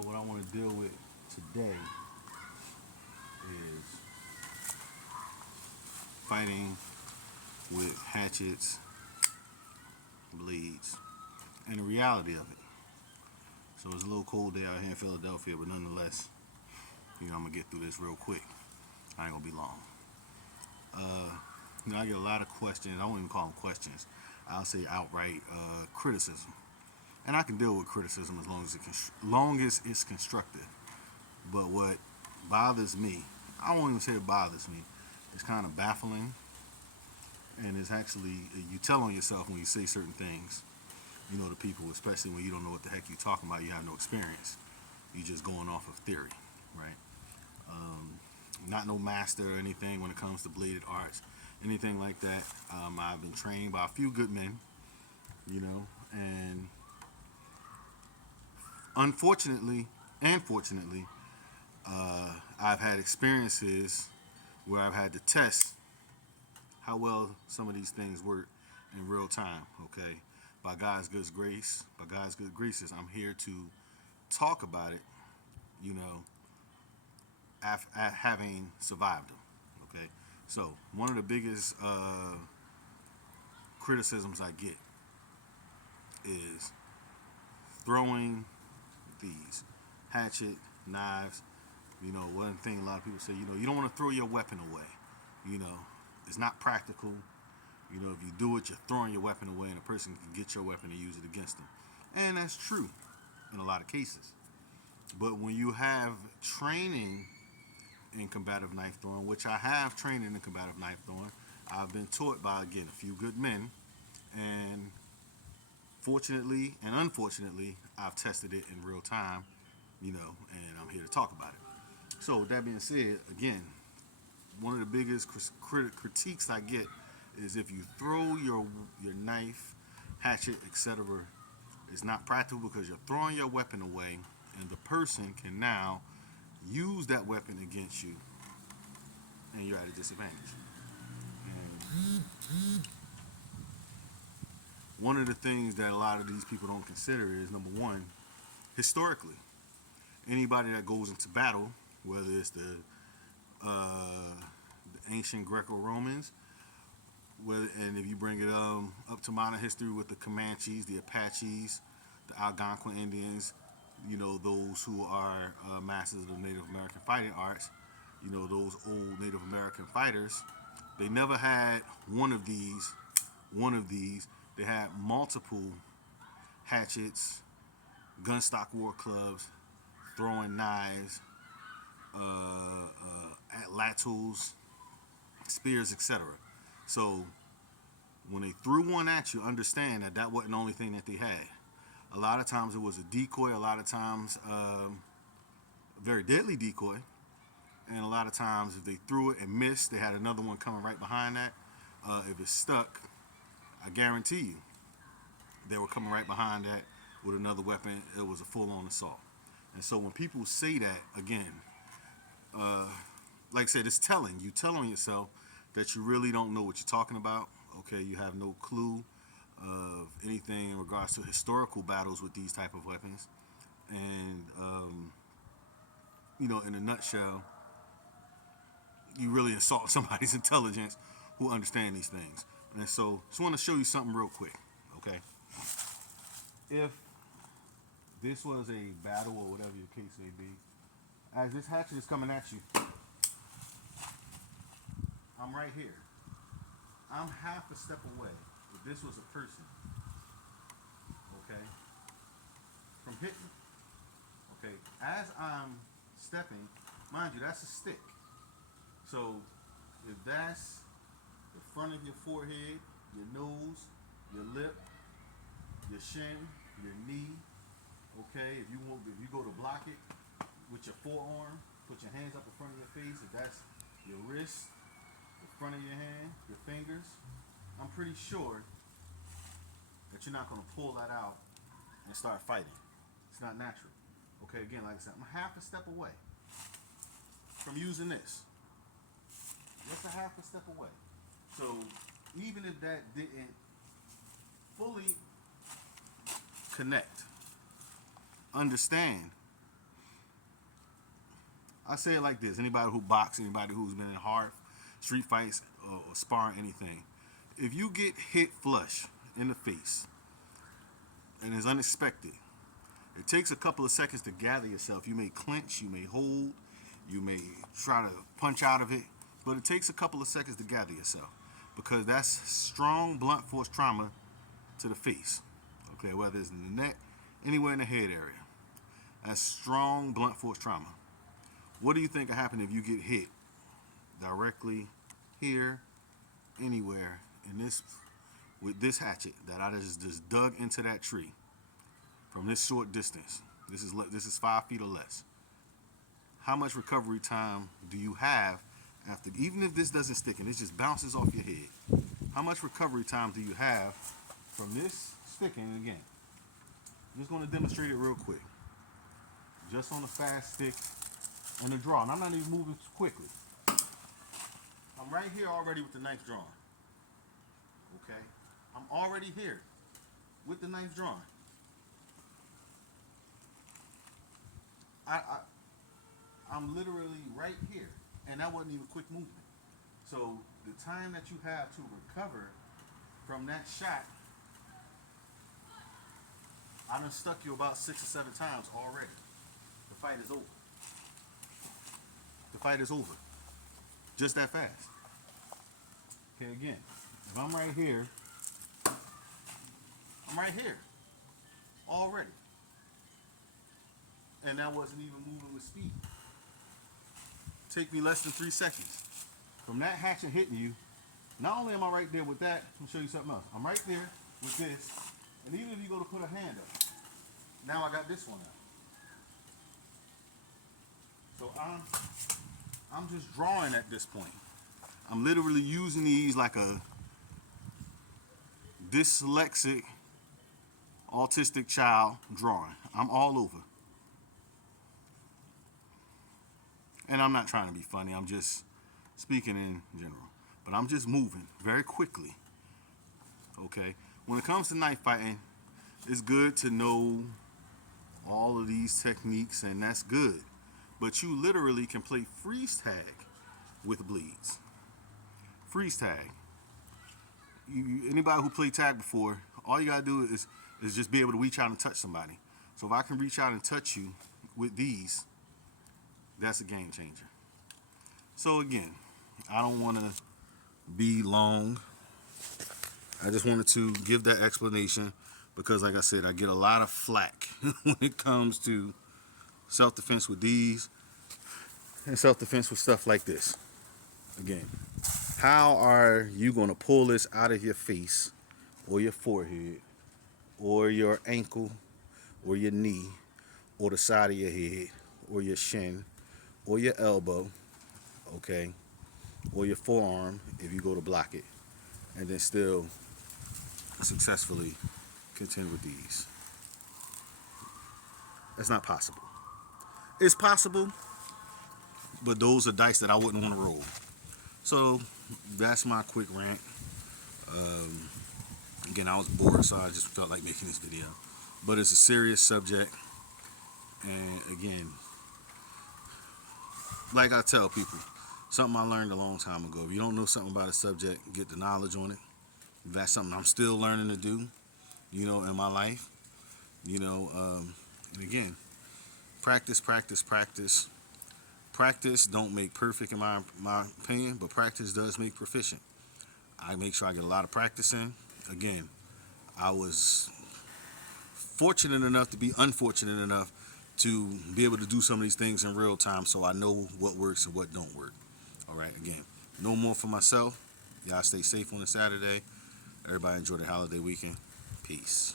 So what I want to deal with today is fighting with hatchets, blades, and the reality of it. So it's a little cold day out here in Philadelphia, but nonetheless, I'm gonna get through this real quick. I ain't gonna be long. I get a lot of questions. I won't even call them questions. I'll say outright criticism, and I can deal with criticism as long as it's constructive. But what bothers me, I won't even say it bothers me. It's kind of baffling, and it's actually you tell on yourself when you say certain things. To people, especially when you don't know what the heck you're talking about. You have no experience. You're just going off of theory, right? Not no master or anything when it comes to bladed arts, anything like that. I've been trained by a few good men, and unfortunately and fortunately, I've had experiences where I've had to test how well some of these things work in real time. Okay, by God's good graces, I'm here to talk about it. You know, having survived them. Okay, so one of the biggest criticisms I get is throwing these hatchet knives. One thing a lot of people say, you don't want to throw your weapon away. It's not practical. If you do it, you're throwing your weapon away, and a person can get your weapon and use it against them. And that's true in a lot of cases. But when you have training in combative knife throwing, which I have training in combative knife throwing, I've been taught by, again, a few good men, and fortunately and unfortunately, I've tested it in real time, and I'm here to talk about it. So, with that being said, again, one of the biggest critiques I get is if you throw your knife, hatchet, etc., it's not practical because you're throwing your weapon away, and the person can now use that weapon against you, and you're at a disadvantage. And one of the things that a lot of these people don't consider is, number one, historically, anybody that goes into battle, whether it's the ancient Greco-Romans, and if you bring it up to modern history with the Comanches, the Apaches, the Algonquin Indians, those who are masters of the Native American fighting arts, those old Native American fighters, they never had one of these. They had multiple hatchets, gun stock war clubs, throwing knives, atlatls, spears, etc. So when they threw one at you, understand that wasn't the only thing that they had. A lot of times it was a decoy, a lot of times a very deadly decoy, and a lot of times if they threw it and missed, they had another one coming right behind that. If it stuck, I guarantee you, they were coming right behind that with another weapon. It was a full-on assault. And so when people say that, again, like I said, it's telling. You tell on yourself that you really don't know what you're talking about. Okay, you have no clue of anything in regards to historical battles with these type of weapons. And, in a nutshell, you really insult somebody's intelligence who understand these things. And so, just want to show you something real quick, okay? If this was a battle or whatever your case may be, as this hatchet is coming at you, I'm right here. I'm half a step away. If this was a person, okay, from hitting me, okay, as I'm stepping, mind you, that's a stick. So if that's the front of your forehead, your nose, your lip, your shin, your knee, okay, if you go to block it with your forearm, put your hands up in front of your face. If that's your wrist, the front of your hand, your fingers, I'm pretty sure that you're not going to pull that out and start fighting. It's not natural. Okay, again, like I said, I'm half a step away from using this. Just a half a step away. So even if that didn't fully connect, understand I say it like this: anybody who boxes, anybody who's been in hard street fights or sparring anything, if you get hit flush in the face and it's unexpected, it takes a couple of seconds to gather yourself. You may clench, you may hold, you may try to punch out of it, but it takes a couple of seconds to gather yourself because that's strong blunt force trauma to the face. Okay, whether it's in the neck, anywhere in the head area. That's strong blunt force trauma. What do you think will happen if you get hit directly here, anywhere in this with this hatchet that I just dug into that tree from this short distance? This is 5 feet or less. How much recovery time do you have after, even if this doesn't stick and it just bounces off your head? How much recovery time do you have from this sticking again? I'm just going to demonstrate it real quick. Just on the fast stick and the draw. And I'm not even moving quickly. I'm right here already with the knife drawn. Okay? I'm already here with the knife drawn. I'm literally right here. And that wasn't even quick movement. So the time that you have to recover from that shot, I done stuck you about 6 or 7 times already. The fight is over. The fight is over. Just that fast. Okay, again, if I'm right here, I'm right here already. And that wasn't even moving with speed. Take me less than 3 seconds. From that hatchet hitting you, not only am I right there with that, I'm gonna show you something else. I'm right there with this, and even if you go to put a hand up, now I got this one up. So I'm just drawing at this point. I'm literally using these like a dyslexic, autistic child drawing. I'm all over. And I'm not trying to be funny. I'm just speaking in general. But I'm just moving very quickly. Okay? When it comes to knife fighting, it's good to know all of these techniques, and that's good. But you literally can play freeze tag with bleeds. Freeze tag. Anybody who played tag before, all you gotta do is just be able to reach out and touch somebody. So if I can reach out and touch you with these, that's a game changer. So again, I don't want to be long. I just wanted to give that explanation because, like I said, I get a lot of flack when it comes to self-defense with these and self-defense with stuff like this. Again, how are you going to pull this out of your face or your forehead or your ankle or your knee or the side of your head or your shin or your elbow, okay, or your forearm if you go to block it, and then still successfully contend with these? That's not possible. It's possible, but those are dice that I wouldn't want to roll. So that's my quick rant. Again, I was bored, so I just felt like making this video. But it's a serious subject, and again, like I tell people, something I learned a long time ago. If you don't know something about a subject, get the knowledge on it. That's something I'm still learning to do, in my life. And again, practice. Practice don't make perfect in my opinion, but practice does make proficient. I make sure I get a lot of practice in. Again, I was fortunate enough to be unfortunate enough to be able to do some of these things in real time, so I know what works and what don't work. All right, again, no more for myself. Y'all stay safe on a Saturday. Everybody enjoy the holiday weekend. Peace.